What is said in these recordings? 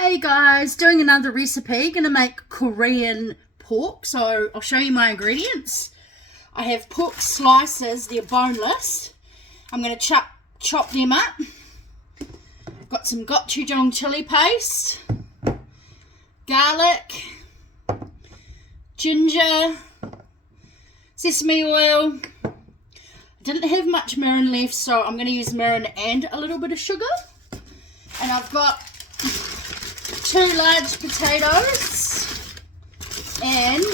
Hey guys, doing another recipe. Gonna make Korean pork, so I'll show you my ingredients. I have pork slices, they're boneless. I'm gonna chop them up. I've got some gochujang chili paste, garlic, ginger, sesame oil. I didn't have much mirin left, so I'm gonna use mirin and a little bit of sugar. And I've got 2 large potatoes and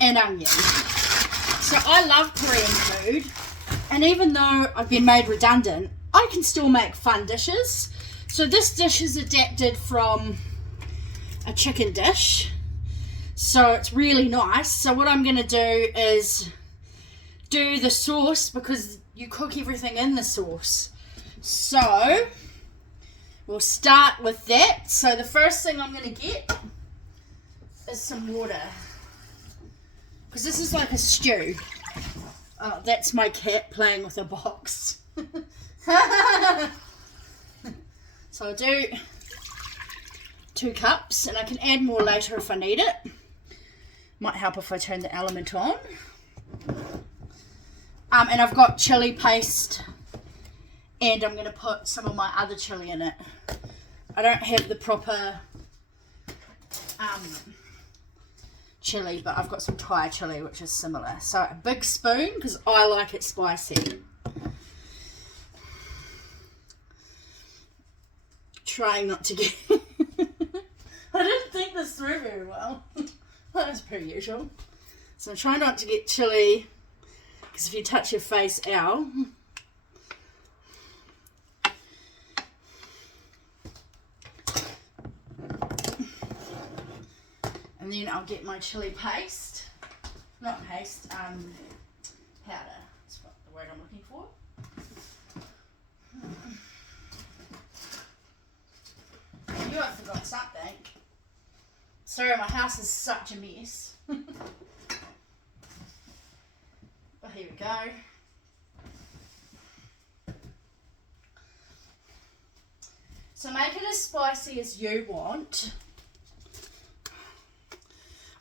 an onion. So I love Korean food, and even though I've been made redundant, I can still make fun dishes. So this dish is adapted from a chicken dish, so it's really nice. So what I'm going to do is do the sauce, because you cook everything in the sauce. So we'll start with that. So the first thing I'm going to get is some water, because this is like a stew. Oh, that's my cat playing with a box. So I'll do 2 cups, and I can add more later if I need it. Might help if I turn the element on. And I've got chili paste, and I'm going to put some of my other chili in it. I don't have the proper chili, but I've got some Thai chili, which is similar. So a big spoon, because I like it spicy. Trying not to get... I didn't think this through very well. That was pretty usual. So try not to get chili, because if you touch your face, ow. And then I'll get my chili paste, not paste, powder. That's what the word I'm looking for. I knew I forgot something. Sorry, my house is such a mess. But here we go. So make it as spicy as you want.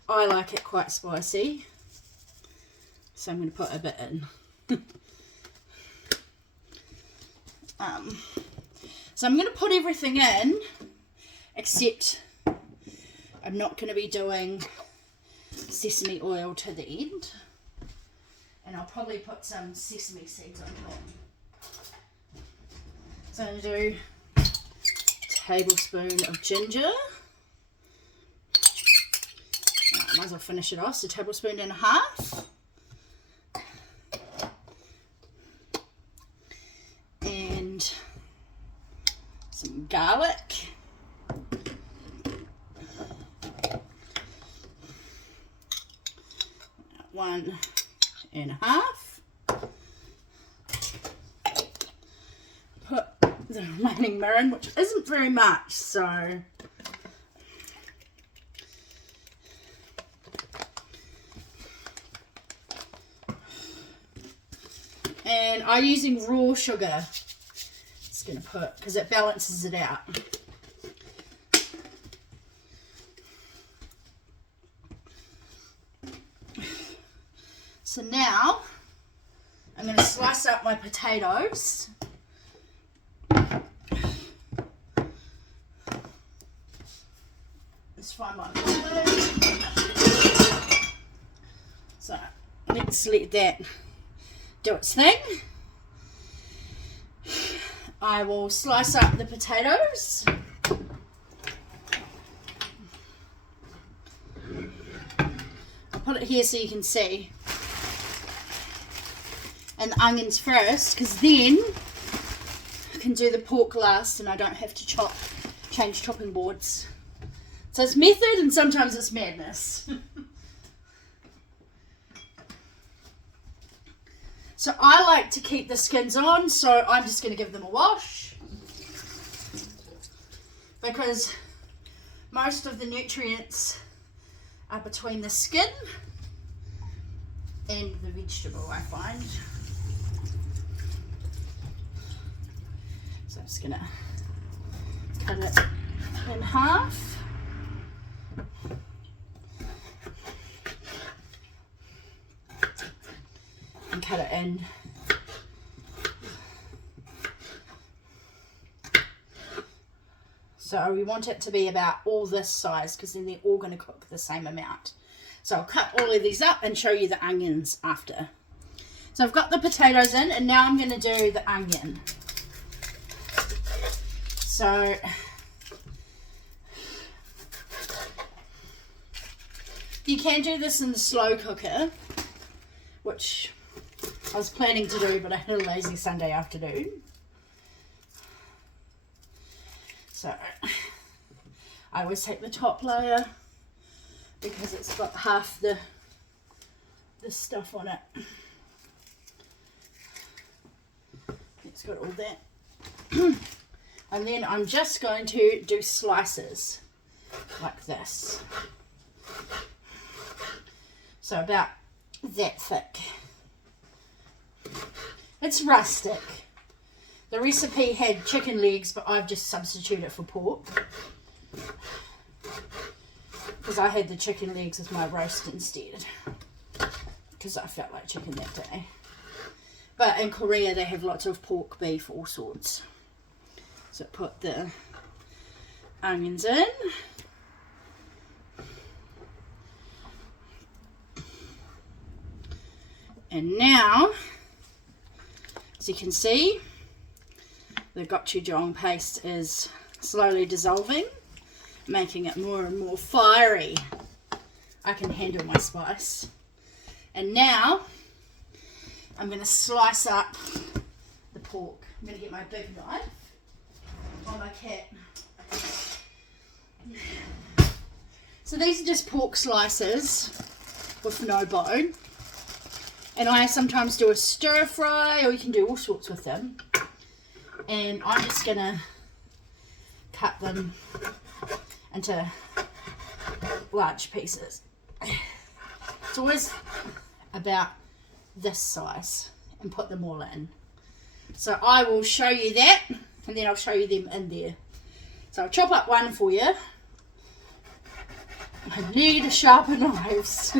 I like it quite spicy, so I'm going to put a bit in. So I'm going to put everything in, except I'm not going to be doing sesame oil to the end, and I'll probably put some sesame seeds on top. So I'm going to do a tablespoon of ginger. Might as well finish it off. So 1.5 tablespoons. And some garlic. 1.5. Put the remaining mirin, which isn't very much, so... And I'm using raw sugar. Just going to put, because it balances it out. So now I'm going to slice up my potatoes. Let's find my potatoes. So let's let that do its thing. I will slice up the potatoes. I'll put it here so you can see. And the onions first, because then I can do the pork last and I don't have to change chopping boards. So it's method, and sometimes it's madness. So I like to keep the skins on, so I'm just going to give them a wash, because most of the nutrients are between the skin and the vegetable, I find. So I'm just going to cut it in half. And cut it in. So we want it to be about all this size because then they're all going to cook the same amount. So I'll cut all of these up and show you the onions after. So I've got the potatoes in and now I'm going to do the onion. So you can do this in the slow cooker, which I was planning to do, but I had a lazy Sunday afternoon. So I always take the top layer because it's got half the stuff on it. It's got all that. And then I'm just going to do slices like this. So about that thick. It's rustic. The recipe had chicken legs, but I've just substituted it for pork. Because I had the chicken legs with my roast instead. Because I felt like chicken that day. But in Korea they have lots of pork, beef, all sorts. So put the onions in. And now, as you can see, the gochujang paste is slowly dissolving, making it more and more fiery. I can handle my spice. And now, I'm going to slice up the pork. I'm going to get my big knife. Oh, my cat. So these are just pork slices with no bone. And I sometimes do a stir fry, or you can do all sorts with them. And I'm just going to cut them into large pieces. It's always about this size and put them all in. So I will show you that and then I'll show you them in there. So I'll chop up one for you. I need sharper knives.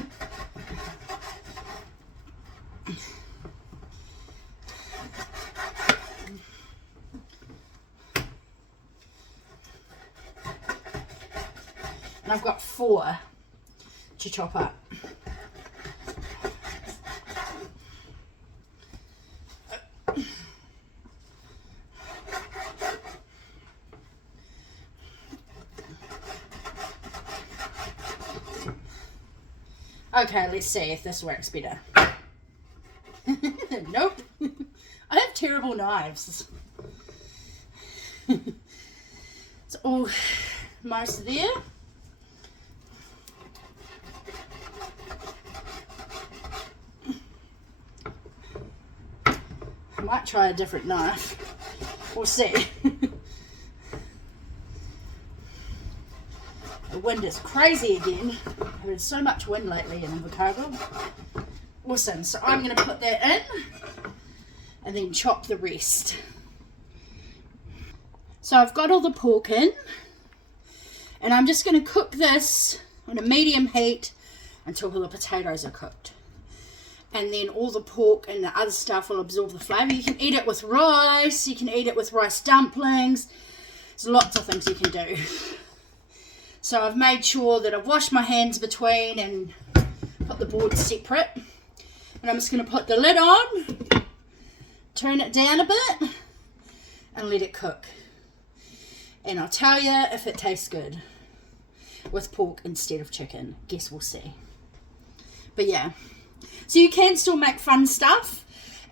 And I've got 4 to chop up. Okay, let's see if this works better. Nope. I have terrible knives. It's all most there. I might try a different knife. We'll see. The wind is crazy again. I've had so much wind lately in Invercargill. Awesome. So I'm going to put that in and then chop the rest. So I've got all the pork in and I'm just going to cook this on a medium heat until all the potatoes are cooked. And then all the pork and the other stuff will absorb the flavour. You can eat it with rice, you can eat it with rice dumplings. There's lots of things you can do. So I've made sure that I've washed my hands between and put the board separate. And I'm just going to put the lid on, turn it down a bit, and let it cook. And I'll tell you if it tastes good with pork instead of chicken. Guess we'll see. But yeah, so you can still make fun stuff,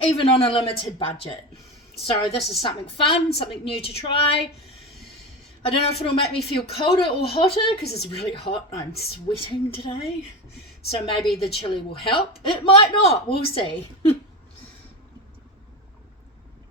even on a limited budget. So this is something fun, something new to try. I don't know if it'll make me feel colder or hotter because it's really hot. I'm sweating today. So maybe the chili will help. It might not. We'll see.